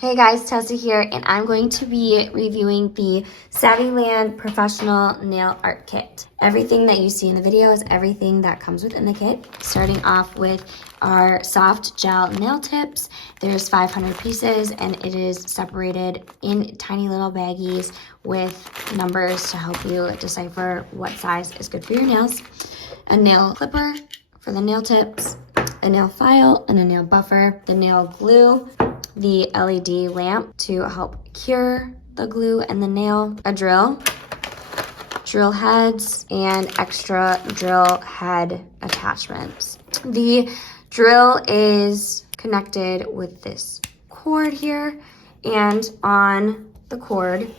Hey guys, Tessa here, and I'm going to be reviewing the Saviland Professional Nail Art Kit. Everything that you see in the video is everything that comes within the kit. Starting off with our soft gel nail tips. There's 500 pieces, and it is separated in tiny little baggies with numbers to help you decipher what size is good for your nails. A nail clipper for the nail tips, a nail file, and a nail buffer, the nail glue, the LED lamp to help cure the glue and the nail, a drill heads, and extra drill head attachments. The drill is connected with this cord here, and on the cord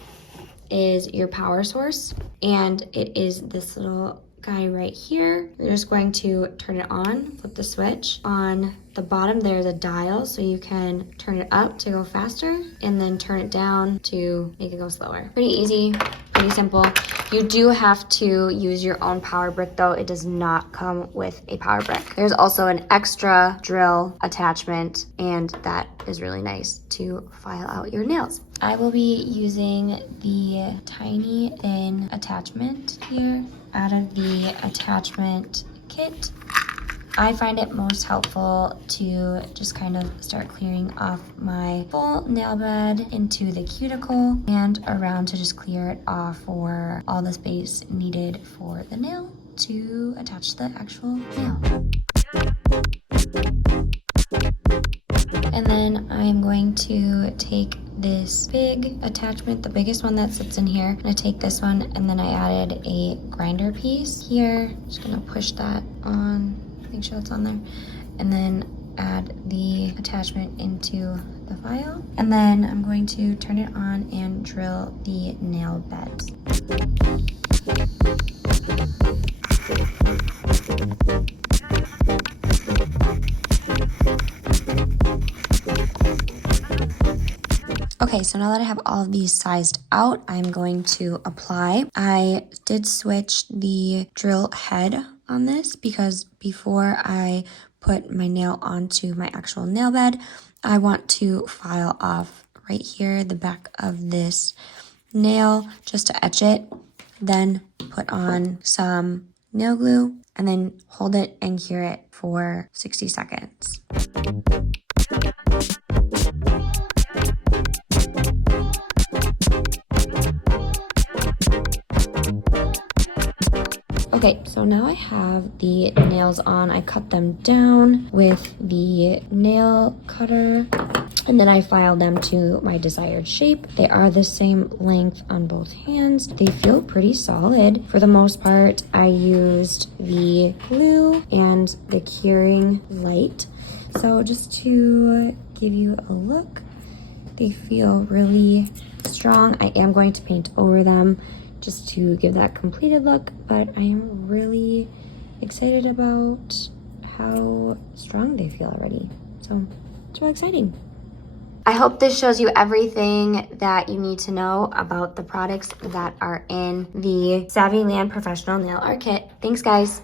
is your power source, and it is this little guy right here. You're just going to turn it on, flip the switch. On the bottom there's a dial, so you can turn it up to go faster and then turn it down to make it go slower. Pretty easy, pretty simple. You do have to use your own power brick though. It does not come with a power brick. There's also an extra drill attachment, and that is really nice to file out your nails. I will be using the tiny thin attachment here out of the attachment kit. I find it most helpful to just kind of start clearing off my full nail bed into the cuticle and around to just clear it off for all the space needed for the nail to attach the actual nail. And then I'm going to take this big attachment, the biggest one that sits in here. I'm gonna take this one, and then I added a grinder piece here. Just gonna push that on, make sure that's on there, and then add the attachment into the file. And then I'm going to turn it on and drill the nail beds. Okay, so now that I have all of these sized out, I'm going to apply. I did switch the drill head on this because before I put my nail onto my actual nail bed, I want to file off right here, the back of this nail, just to etch it. Then put on some nail glue and then hold it and cure it for 60 seconds. Okay, so now I have the nails on. I cut them down with the nail cutter, and then I filed them to my desired shape. They are the same length on both hands. They feel pretty solid. For the most part, I used the glue and the curing light. So just to give you a look, they feel really strong. I am going to paint over them just to give that completed look, but I am really excited about how strong they feel already. So it's really exciting. I hope this shows you everything that you need to know about the products that are in the Saviland Professional Nail Art Kit. Thanks, guys.